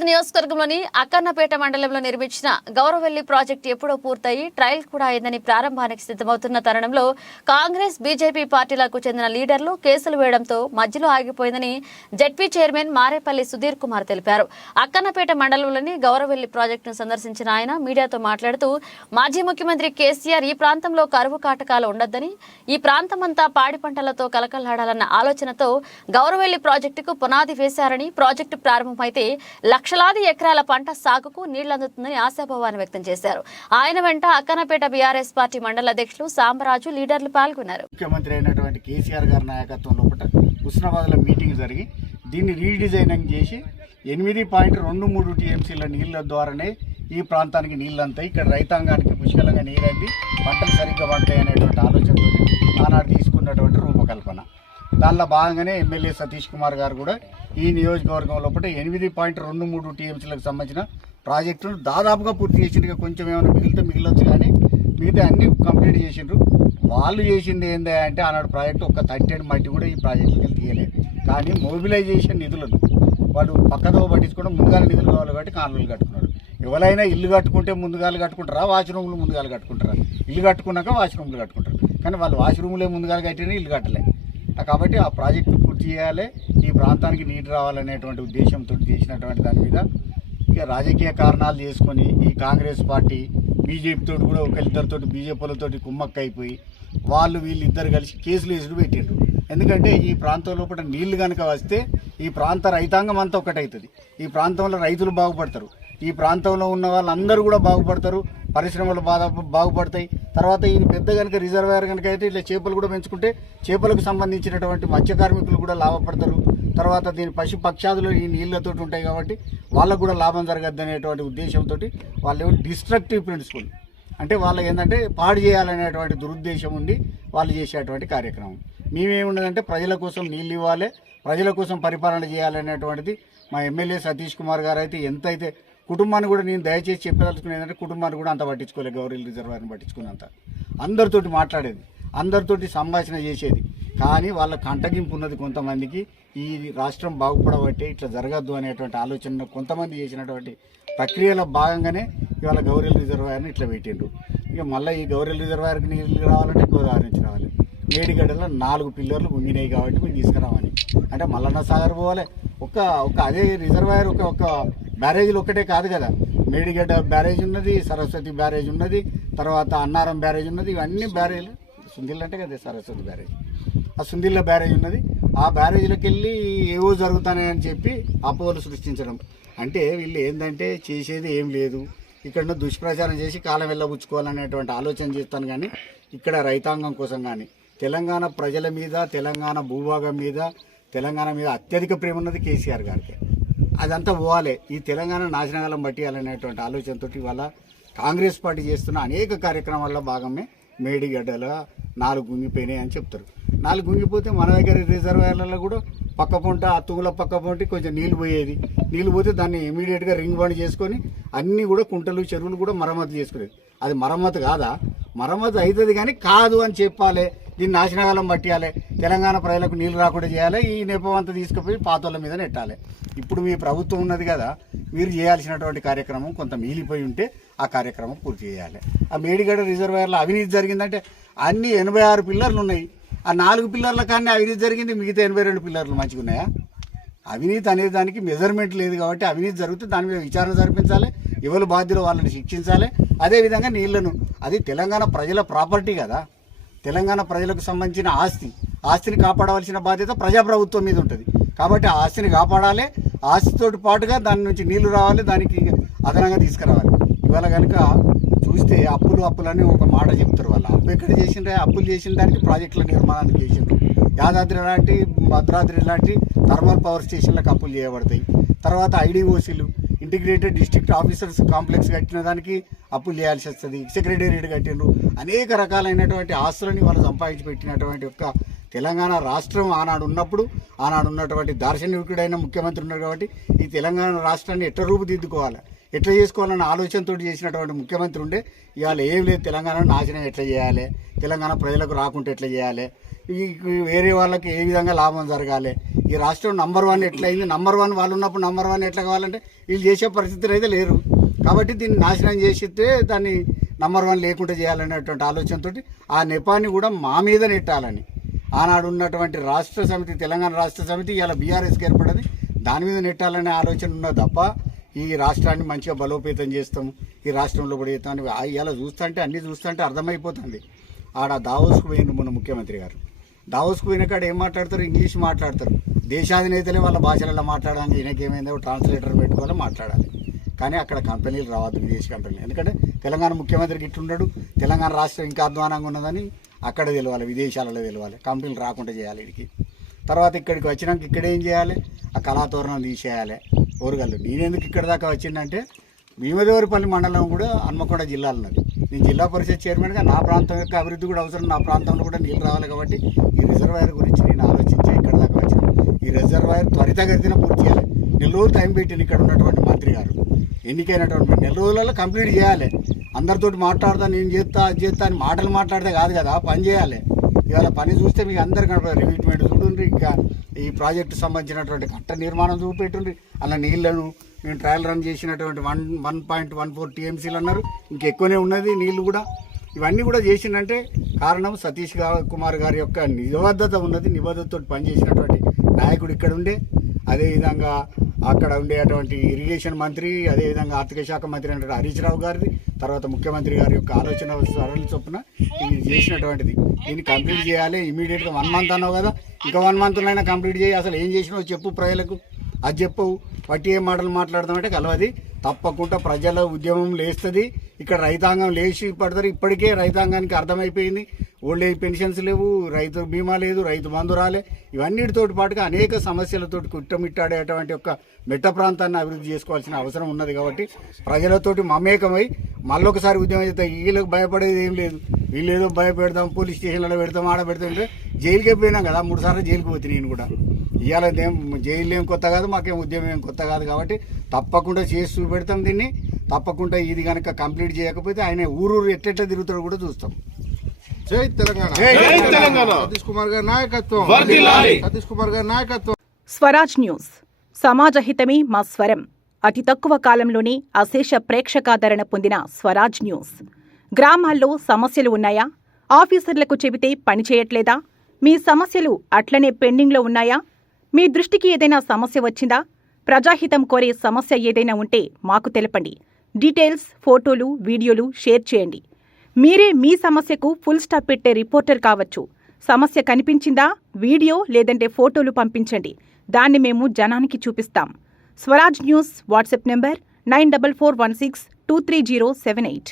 హుజూరాబాద్ నియోజకవర్గంలోని అక్కన్నపేట మండలంలో నిర్మించిన గౌరవెల్లి ప్రాజెక్టు ఎప్పుడో పూర్తయి ట్రయల్ కూడా అయిందని ప్రారంభానికి సిద్ధమవుతున్న తరుణంలో కాంగ్రెస్ బీజేపీ పార్టీలకు చెందిన లీడర్లు కేసులు వేయడంతో మధ్యలో ఆగిపోయిందని జెడ్పీ చైర్మన్ మారేపల్లి సుధీర్ కుమార్ తెలిపారు. అక్కన్నపేట మండలంలోని గౌరవెల్లి ప్రాజెక్టును సందర్శించిన ఆయన మీడియాతో మాట్లాడుతూ మాజీ ముఖ్యమంత్రి కేసీఆర్ ఈ ప్రాంతంలో కరువు కాటకాలు ఉండొద్దని, ఈ ప్రాంతమంతా పాడి పంటలతో కలకల్లాడాలన్న ఆలోచనతో గౌరవెల్లి ప్రాజెక్టుకు పునాది వేశారని, ప్రాజెక్టు ప్రారంభమైతే లక్షలాది ఎకరాల పంట సాగుకు నీళ్లందుతుందని ఆశాభావాన్ని వ్యక్తం చేశారు. ఆయన వెంట అక్కన్నపేట బీఆర్ఎస్ పార్టీ మండల అధ్యక్షులు సాంబరాజు, లీడర్లు పాల్గొన్నారు. ముఖ్యమంత్రి అయినటువంటి కేసీఆర్ గారి నాయకత్వంలో హుస్నాబాద్లో మీటింగ్ జరిగి దీన్ని రీడిజైనింగ్ చేసి 8.23 టీఎంసీల నీళ్ల ద్వారానే ఈ ప్రాంతానికి నీళ్ళంతాయి, ఇక్కడ రైతాంగానికి పుష్కలంగా నీరంది, పంటలు సరిగ్గా పడతాయి అనేటువంటి ఆలోచనతో ఆనాడు తీసుకున్నటువంటి రూపకల్పన. దానిలో భాగంగానే ఎమ్మెల్యే సతీష్ కుమార్ గారు కూడా ఈ నియోజకవర్గం లోపల 8.23 టీఎంసీలకు సంబంధించిన ప్రాజెక్టును దాదాపుగా పూర్తి చేసిండ్రు. కొంచెం ఏమైనా మిగిలొచ్చు, కానీ మిగతా అన్ని కంప్లీట్ చేసిండ్రు. వాళ్ళు చేసింది ఏంటి అంటే ఆనాడు ప్రాజెక్టు ఒక 30 మట్టి కూడా ఈ ప్రాజెక్టుకి తీయలేదు. కానీ మొబిలైజేషన్ నిధులను వాళ్ళు పక్కదో పట్టించుకోవడం, ముందుగాల నిధులు కావాలి కాబట్టి కాలువలు కట్టుకున్నాడు. ఎవరైనా ఇల్లు కట్టుకుంటే ముందుగాలు కట్టుకుంటారా, వాష్రూమ్లు ముందుగాలు కట్టుకుంటారా? ఇల్లు కట్టుకున్నాక వాష్రూమ్లు కట్టుకుంటారు. కానీ వాళ్ళు వాష్రూమ్లే ముందుగాలు కట్టినా ఇల్లు కట్టలే. కాబట్టి ఆ ప్రాజెక్టును పూర్తి చేయాలి, ఈ ప్రాంతానికి నీరు రావాలనేటువంటి ఉద్దేశంతో చేసినటువంటి దాని మీద ఇక రాజకీయ కారణాలు చేసుకొని ఈ కాంగ్రెస్ పార్టీ బీజేపీతో కూడా ఒకరిద్దరితో బీజేపీలతో కుమ్మక్కైపోయి వీళ్ళు ఇద్దరు కలిసి కేసులు వేసుడు పెట్టిండ్రు. ఎందుకంటే ఈ ప్రాంతం లోపల నీళ్లు కనుక వస్తే ఈ ప్రాంత రైతాంగం అంతా ఒకటవుతుంది, ఈ ప్రాంతంలో రైతులు బాగుపడతారు, ఈ ప్రాంతంలో ఉన్న వాళ్ళందరూ కూడా బాగుపడతారు, పరిశ్రమలు బాగుపడతాయి. తర్వాత ఇది పెద్ద కనుక రిజర్వాయర్ కనుక అయితే ఇట్లా చేపలు కూడా పెంచుకుంటే చేపలకు సంబంధించినటువంటి మత్స్య కార్మికులు కూడా లాభపడతారు. తర్వాత దీని పశు పక్షాదులు ఈ నీళ్లతో ఉంటాయి కాబట్టి వాళ్ళకు కూడా లాభం జరగద్దు అనేటువంటి ఉద్దేశంతో వాళ్ళు డిస్ట్రక్టివ్ ప్రిన్సిపల్ అంటే వాళ్ళు ఏంటంటే పాడు చేయాలనేటువంటి దురుద్దేశం ఉండి వాళ్ళు చేసేటువంటి కార్యక్రమం. మేమేముండదంటే ప్రజల కోసం నీళ్ళు ఇవ్వాలి, ప్రజల కోసం పరిపాలన చేయాలనేటువంటిది మా ఎమ్మెల్యే సతీష్ కుమార్ గారు అయితే ఎంతైతే కుటుంబాన్ని కూడా నేను దయచేసి చెప్పదలుచుకునేది ఏంటంటే కుటుంబాన్ని కూడా అంత పట్టించుకోలేదు, గౌరవ రిజర్వాయర్ని పట్టించుకున్నంత. అందరితోటి మాట్లాడేది, అందరితోటి సంభాషణ చేసేది. కానీ వాళ్ళ కంటగింపు ఉన్నది కొంతమందికి, ఈ రాష్ట్రం బాగుపడబట్టే ఇట్లా జరగద్దు అనేటువంటి ఆలోచన కొంతమంది చేసినటువంటి ప్రక్రియలో భాగంగానే ఇవాళ గౌరెల్ రిజర్వాయర్ని ఇట్లా పెట్టిండ్రు. ఇక మళ్ళీ ఈ గౌరెల్ రిజర్వాయర్కి నీళ్ళు రావాలంటే గోదావరి నుంచి రావాలి. మేడిగడ్డలో 4 పిల్లర్లు ఉంగినాయి కాబట్టి మేము తీసుకురామని అంటే మల్లన్న సాగర్ పోవాలి. ఒక అదే రిజర్వాయర్ ఒక బ్యారేజీలు ఒక్కటే కాదు కదా, మేడిగడ్డ బ్యారేజ్ ఉన్నది, సరస్వతి బ్యారేజ్ ఉన్నది, తర్వాత అన్నారం బ్యారేజ్ ఉన్నది. ఇవన్నీ బ్యారేజ్లు సుందిల్ అంటే కదా సరస్వతి బ్యారేజ్, ఆ సుందిల్ల బ్యారేజ్ ఉన్నది. ఆ బ్యారేజ్లకు వెళ్ళి ఏవో జరుగుతాయని చెప్పి అపోహలు సృష్టించడం. అంటే వీళ్ళు ఏంటంటే చేసేది ఏం లేదు, ఇక్కడ దుష్ప్రచారం చేసి కాలం వెళ్ళబుచ్చుకోవాలనేటువంటి ఆలోచన చేస్తాను. కానీ ఇక్కడ రైతాంగం కోసం కానీ తెలంగాణ ప్రజల మీద, తెలంగాణ భూభాగం మీద, తెలంగాణ మీద అత్యధిక ప్రేమ ఉన్నది కేసీఆర్ గారికి. అదంతా పోవాలి, ఈ తెలంగాణ నాశనకాలం పట్టియాలనేటువంటి ఆలోచనతో ఇవాళ కాంగ్రెస్ పార్టీ చేస్తున్న అనేక కార్యక్రమాల్లో భాగమే మేడిగడ్డల 4 గుంగిపోయినాయి అని చెప్తారు. 4 గుంగిపోతే మన దగ్గర రిజర్వాయర్లలో కూడా పక్క పొంట, ఆ తుగుల పక్క పొంటి కొంచెం నీళ్ళు పోయేది. నీళ్ళు పోతే దాన్ని ఇమీడియట్గా రింగ్ బండ్ చేసుకొని అన్నీ కూడా కుంటలు, చెరువులు కూడా మరమ్మతు చేసుకునేది. అది మరమ్మతు కాదా? మరమ్మతు అవుతుంది కానీ కాదు అని చెప్పాలి. దీన్ని నాశనకాలం పట్టియాలి, తెలంగాణ ప్రజలకు నీళ్ళు రాకుండా చేయాలి, ఈ నెపం అంతా తీసుకుపోయి పాతోళ్ళ మీద నెట్టాలి. ఇప్పుడు మీ ప్రభుత్వం ఉన్నది కదా, మీరు చేయాల్సినటువంటి కార్యక్రమం కొంత మిగిలిపోయి ఉంటే ఆ కార్యక్రమం పూర్తి చేయాలి. ఆ మేడిగడ్డ రిజర్వాయర్లో అవినీతి జరిగిందంటే అన్ని 86 పిల్లర్లు ఉన్నాయి. ఆ 4 పిల్లర్ల కానీ అవినీతి జరిగింది, మిగతా 82 పిల్లర్లు మంచిగా ఉన్నాయా? అవినీతి అనేది దానికి మెజర్మెంట్ లేదు కాబట్టి అవినీతి జరిగితే దాని మీద విచారణ జరిపించాలి, ఎవరు బాధ్యులు వాళ్ళని శిక్షించాలి. అదేవిధంగా నీళ్లను, అది తెలంగాణ ప్రజల ప్రాపర్టీ కదా, తెలంగాణ ప్రజలకు సంబంధించిన ఆస్తిని కాపాడవలసిన బాధ్యత ప్రజాప్రభుత్వం మీద ఉంటుంది. కాబట్టి ఆ ఆస్తిని కాపాడాలి, ఆస్తితోటి పాటుగా దాని నుంచి నీళ్లు రావాలి, దానికి అదనంగా తీసుకురావాలి. ఇవాళ కనుక చూస్తే అప్పులని ఒక మాట చెప్తారు. వాళ్ళు అప్పు ఎక్కడ చేసిండ్రే, అప్పులు చేసిన దానికి ప్రాజెక్టుల నిర్మాణానికి చేసిండ్రు. యాదాద్రి లాంటి, భద్రాద్రి లాంటి థర్మల్ పవర్ స్టేషన్లకు అప్పులు చేయబడతాయి. తర్వాత ఐడిఓసీలు, ఇంటిగ్రేటెడ్ డిస్ట్రిక్ట్ ఆఫీసర్స్ కాంప్లెక్స్ కట్టిన దానికి అప్పులు చేయాల్సి వస్తుంది. సెక్రటేరియట్ కట్టిండ్రు. అనేక రకాలైనటువంటి ఆస్తులని వాళ్ళు సంపాదించి పెట్టినటువంటి యొక్క తెలంగాణ రాష్ట్రం ఆనాడు ఉన్నటువంటి దార్శనికుడైన ముఖ్యమంత్రి ఉన్నారు కాబట్టి ఈ తెలంగాణ రాష్ట్రాన్ని ఎట్ట రూపుదిద్దుకోవాలి, ఎట్లా చేసుకోవాలన్న ఆలోచనతో చేసినటువంటి ముఖ్యమంత్రి ఉండే ఇవాళ ఏం లేదు, తెలంగాణ నాశనం ఎట్లా చేయాలి, తెలంగాణ ప్రజలకు రాకుంటే ఎట్లా చేయాలి, ఈ వేరే వాళ్ళకి ఏ విధంగా లాభం జరగాలి, ఈ రాష్ట్రం నంబర్ 1 ఎట్లయింది, నంబర్ 1 వాళ్ళు ఉన్నప్పుడు నంబర్ 1 ఎట్లా కావాలంటే వీళ్ళు చేసే పరిస్థితులు అయితే లేరు. కాబట్టి దీన్ని నాశనం చేసితే దాన్ని నంబర్ 1 లేకుండా చేయాలనేటువంటి ఆలోచనతో ఆ నెపాన్ని కూడా మా మీద నెట్టాలని ఆనాడు ఉన్నటువంటి రాష్ట్ర సమితి, తెలంగాణ రాష్ట్ర సమితి ఇలా బీఆర్ఎస్కి ఏర్పడది, దాని మీద నెట్టాలనే ఆలోచన ఉన్నది తప్ప ఈ రాష్ట్రాన్ని మంచిగా బలోపేతం చేస్తాము, ఈ రాష్ట్రంలో కూడా చేస్తామని ఇలా చూస్తుంటే అన్నీ చూస్తుంటే అర్థమైపోతుంది. ఆడ దావోస్కు పోయిండు మన ముఖ్యమంత్రి గారు. దావోస్కు పోయిన కాడ ఏం మాట్లాడతారు? ఇంగ్లీష్ మాట్లాడతారు. దేశాధినేతలే వాళ్ళ భాషలలో మాట్లాడాలి, ఈయనకేమైందో ట్రాన్స్లేటర్ పెట్టుకోవాలో మాట్లాడాలి. కానీ అక్కడ కంపెనీలు రావద్దు, విదేశీ కంపెనీలు. ఎందుకంటే తెలంగాణ ముఖ్యమంత్రికి ఇట్లున్నాడు, తెలంగాణ రాష్ట్రం ఇంకా అధ్వానంగా ఉన్నదని అక్కడ తెలవాలి, విదేశాలలో తెలవాలి, కంపెనీలు రాకుండా చేయాలి వీడికి. తర్వాత ఇక్కడికి వచ్చినాక ఇక్కడ ఏం చేయాలి? ఆ కళాతోరణం తీసేయాలి. ఓరుగల్లు నేనెందుకు ఇక్కడ దాకా వచ్చిందంటే భీమదేవరపల్లి మండలం కూడా హన్మకొండ జిల్లాలో ఉన్నది. నేను జిల్లా పరిషత్ చైర్మన్గా నా ప్రాంతం యొక్క అభివృద్ధి కూడా అవసరం, నా ప్రాంతంలో కూడా నీళ్ళు రావాలి. కాబట్టి ఈ రిజర్వాయర్ గురించి నేను ఆలోచించి ఇక్కడ దాకా వచ్చాను. ఈ రిజర్వాయర్ త్వరితగతిన పూర్తి చేయాలి. 4 రోజులు టైం పెట్టింది ఇక్కడ ఉన్నటువంటి మంత్రి గారు. ఎన్నికైనటువంటి 4 రోజులలో కంప్లీట్ చేయాలి. అందరితోటి మాట్లాడతా, నేను చేస్తా అది చేస్తా అని మాటలు మాట్లాడితే కాదు కదా, పని చేయాలి. ఇవాళ పని చూస్తే మీకు అందరికీ రివిట్మెంట్ చూడండి, ఇంకా ఈ ప్రాజెక్టు సంబంధించినటువంటి కట్ట నిర్మాణం చూపెట్టుండ్రి. అలా నీళ్లను మేము ట్రయల్ రన్ చేసినటువంటి 1.14 TMCలు అన్నారు, ఇంకెక్కువనే ఉన్నది నీళ్లు కూడా. ఇవన్నీ కూడా చేసిందంటే కారణం సతీష్ కుమార్ గారి యొక్క నిబద్ధత ఉన్నది. నిబద్ధతతో పనిచేసినటువంటి నాయకుడు ఇక్కడ ఉండే, అదేవిధంగా అక్కడ ఉండేటువంటి ఇరిగేషన్ మంత్రి, అదేవిధంగా ఆర్థిక శాఖ మంత్రి అంటే హరీష్ రావు గారిది, తర్వాత ముఖ్యమంత్రి గారి యొక్క ఆలోచన సరళి చొప్పున ఇది చేసినటువంటిది. దీన్ని కంప్లీట్ చేయాలి ఇమీడియట్గా. 1 మంత్ అన్నావు కదా, ఇంకా 1 మంత్లైనా కంప్లీట్ చేయి. అసలు ఏం చేసినావు చెప్పు ప్రజలకు, అది చెప్పవు. వట్టి ఏ మాటలు మాట్లాడదామంటే కలవది. తప్పకుండా ప్రజల ఉద్యమం లేస్తుంది. ఇక్కడ రైతాంగం లేచి పడతారు. ఇప్పటికే రైతాంగానికి అర్థమైపోయింది, ఓల్డ్ ఏజ్ పెన్షన్స్ లేవు, రైతు బీమా లేదు, రైతు బంధు రాలే. ఇవన్నిటితోటి పాటుగా అనేక సమస్యలతోటి కుట్టమిట్టాడేటువంటి యొక్క మెట్ట ప్రాంతాన్ని అభివృద్ధి చేసుకోవాల్సిన అవసరం ఉన్నది. కాబట్టి ప్రజలతోటి మమేకమై మళ్ళొకసారి ఉద్యమం చేస్తే వీళ్ళకి భయపడేది ఏం లేదు. వీళ్ళు ఏదో భయపెడతాం, పోలీస్ స్టేషన్లలో పెడతాం, ఆడ పెడతాం. జైలుకే పోయినాం కదా, 3 సార్లు జైలుకి పోతే నేను కూడా. ఇవాళ ఏం జైలు ఏం కొత్త కాదు, మాకేం ఉద్యమం ఏం కొత్త కాదు. కాబట్టి తప్పకుండా చేసి చూపెడతాం దీన్ని. తప్పకుండా ఇది కనుక కంప్లీట్ చేయకపోతే ఆయన ఊరు ఎట్లెట్లా తిరుగుతాడో కూడా చూస్తాం. జై తెలంగాణ, సతీష్ కుమార్ గారి నాయకత్వం, సతీష్ కుమార్ గారి నాయకత్వం. స్వరాజ్ న్యూస్, సమాజ హితమే మా స్వరం. అతి తక్కువ కాలంలోనే అశేష ప్రేక్షకాదరణ పొందిన స్వరాజ్ న్యూస్. గ్రామాల్లో సమస్యలు ఉన్నాయా? ఆఫీసర్లకు చెబితే పని చేయట్లేదా? మీ సమస్యలు అట్లనే పెండింగ్లో ఉన్నాయా? మీ దృష్టికి ఏదైనా సమస్య వచ్చిందా? ప్రజాహితం కోరే సమస్య ఏదైనా ఉంటే మాకు తెలపండి. డీటెయిల్స్, ఫోటోలు, వీడియోలు షేర్ చేయండి. మీరే మీ సమస్యకు ఫుల్ స్టాప్ పెట్టే రిపోర్టర్ కావచ్చు. సమస్య కనిపించిందా? వీడియో లేదంటే ఫోటోలు పంపించండి. దాన్ని మేము జనానికి చూపిస్తాం. Swaraj news WhatsApp number 9441623078.